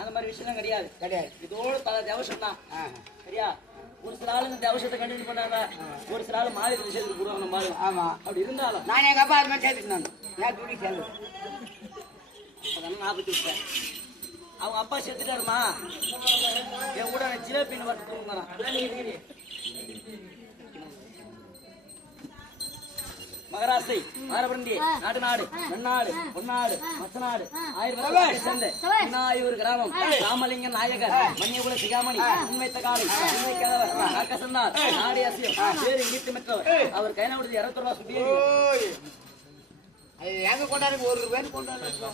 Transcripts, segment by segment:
அந்த மாதிரி விஷயம் கிடையாது இதோட பல தேவசம் தான். சரியா? ஒரு சில ஆளுங்க தேவசத்தை கண்டினியூ பண்ணாங்க, ஒரு சில ஆளு மாறி விஷயத்துக்கு போடுவாங்க. நம்ம ஆமா அப்படி இருந்தாலும் நான் எங்க அப்பா அது மாதிரி சேர்த்துக்கினான் ஏன் துணி சேர்ந்து அதெல்லாம் ஞாபகத்து விட்டேன். அவங்க அப்பா செத்துட்டாருமா, என் கூட ஜிலேபின்னு வரத்து தூங்குறான். மகராசி மாரபண்டி நாடு நாடு மண்ணாடு பொன்னாடு மச்சநாடு 1000 சேர்ந்த விநாயகர் கிராமம் ராமலிங்க நாயகர் மணியகுல சிகாமணி உண்மைத்த காலை உண்மை கதவர் காக்கசந்தார் நாடி அசியம் பேரு ஈட்டு மெற்றவர் அவர் கையில கொடுத்து 200 ரூபாய் சுட்டியே எங்க கொண்டாடுங்க ஒரு ரூபாய் கொண்டாடுங்க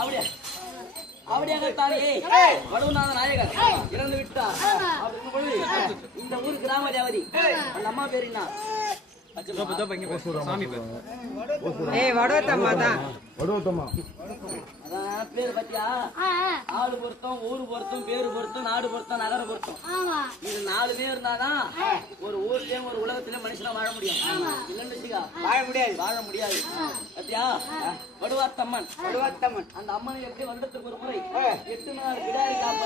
அப்படியா அப்படியாக தானே வடுநாத நாயகர் இறந்து விட்டார். இந்த ஊர் கிராம தேவதி அந்த அம்மா பேரு என்ன? பேரு பத்தியா? ஆளு பொருத்தம், ஊரு பொருத்தம், பேரு பொருத்தம், நாடு பொருத்தம், நகர பொருத்தம். இது 4 பேர் இருந்தாதான் ஒரு ஊர்லயும் ஒரு உலகத்திலயும் மனுஷனா வாழ முடியும். இல்லன்னு வச்சுக்கா வாழ முடியாது. பத்தியா? வடுவாத்தம்மன் அந்த அம்மனை எப்படி வருடத்துக்கு ஒரு முறை 8 நாள் கிடாரி காப்பி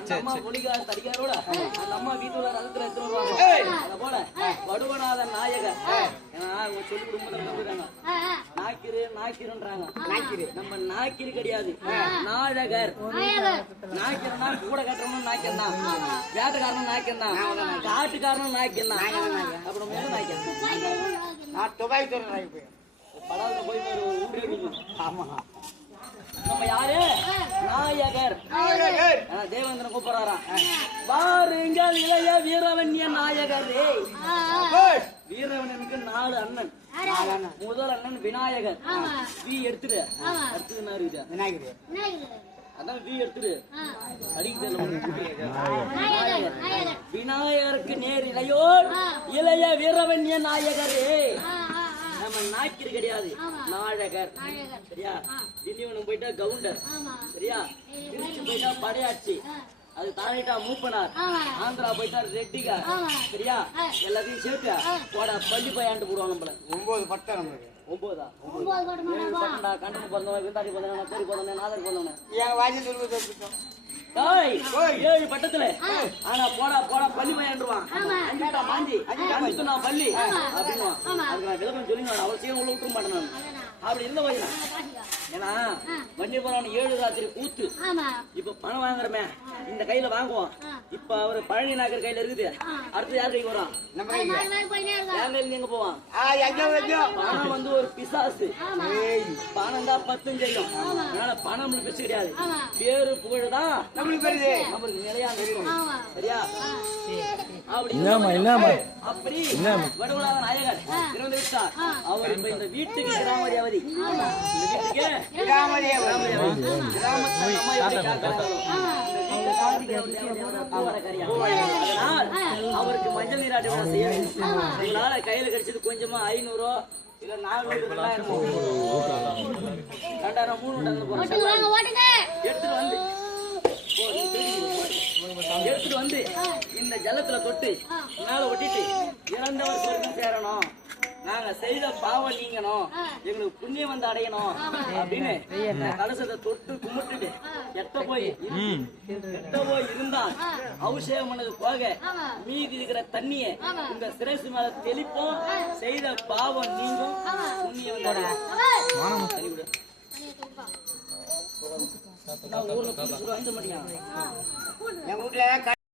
அந்த அம்மா பொலிகார தடிகாரோட அந்த அம்மா வீட்டுல ரதத்துல எடுத்து வருவாங்க. அத போல வடுவநாதன் நாயகர் சொல்லி குடும்பம் நாக்கிருன்றாங்க. நம்ம நாக்கிரு கிடையாது, நாயகர். நாய்க்கிறனா கூட கட்டுறவனும் நாய்க்கன் தான், வேட்டுக்காரனும் நாய்க்கன் தான், காட்டுக்காரனும் நாய்க்கன் தான். அப்புறம் மேலும் நாய்க்கன் நான் துபாய் படாத போய் ஆமா நம்ம யாரு? நாயகர். தேவேந்திரன் கூப்பிடுறாராம், வாருங்கள் இளைய வீரவன்ய நாயகரே. வீரவனுக்கு 4 அண்ணன். முதல் அண்ணன் விநாயகர். வி எடுத்துரு அடுத்தது விநாயகர். அதான் வி எடுத்துரு விநாயகருக்கு நேர் இளையோர் இளைய வீரவன்ய நாயகரே. நம்ம நாய்க்கிரு கிடையாது, நாயகர். சரியா? திண்டிவனம் போயிட்டா கவுண்டர். சரியா? திருச்சி போயிட்டா படையாட்சி, அது தாண்டிட்டா மூப்பனார். ஆந்திரா போயிட்டா ரெட்டிகார். சரியா? எல்லாத்தையும் சேர்த்து போட பள்ளி பையாண்டு போடுவாங்க. நம்மள 9 பட்டம். நம்மளுக்கு 9 பட்டம்டா. கண்டன பிறந்தவன், விருந்தாடி பிறந்தவன், பேரி பிறந்தவன், நாதர் பிறந்தவன், 7 பட்டத்துல. ஆனா போடா பள்ளி பையாண்டுருவான். அஞ்சுட்டா மாஞ்சி அஞ்சு நான் பள்ளி அப்படின்வான். அதுக்கு நான் விளக்கம் சொல்லி அவசியம் உள்ள விட்டுற மாட்டேன் நான். அப்படி இருந்த போய் ஏன்னா வண்டிபுரம் 7 ராத்திரி கூத்து. இப்ப பணம் வாங்குறமே இந்த கையில வாங்குவோம். இப்ப அவரு பழனி நாயக்கர் கையில இருக்குது. அடுத்து யார் கைக்கு வரும்? எங்க போவான்? பணம் வந்து ஒரு பிசாசு. பணம் தான் 10 செய்யும். அதனால பணம் நம்மளுக்கு பெருசு கிடையாது, பேரு புகழ்தான் நம்மளுக்கு நிலையா இருக்கும். சரியா? அப்படி வடுவநாத நாயகர் இறந்து விட்டார். அவர் இப்ப இந்த வீட்டுக்கு கிராமதியாவதி. அவருக்கு மஞ்சள் நீராட்டு செய்ய உங்களால கையில கிடைச்சது கொஞ்சமா 500 இல்ல 400 2000 எடுத்துட்டு வந்து இந்த ஜலத்துல தொட்டு மேல ஒட்டிட்டு இறந்தவர் சொர்க்கம் சேரணும், நாங்க செய்த பாவம் நீங்கணும், எங்களுக்கு புண்ணியம் வந்து அடையணும் அப்படின்னு கலசத்தை தொட்டு கும்பிட்டுட்டு எட்ட போய் இருந்தா அபிஷேகம் பண்ணது போக மீதி இருக்கிற தண்ணிய உங்க சிரசு மேல தெளிப்போம், செய்த பாவம் நீங்கும், புண்ணியம் வந்து அடையும். ஊர்ல வாங்க மாட்டீங்க.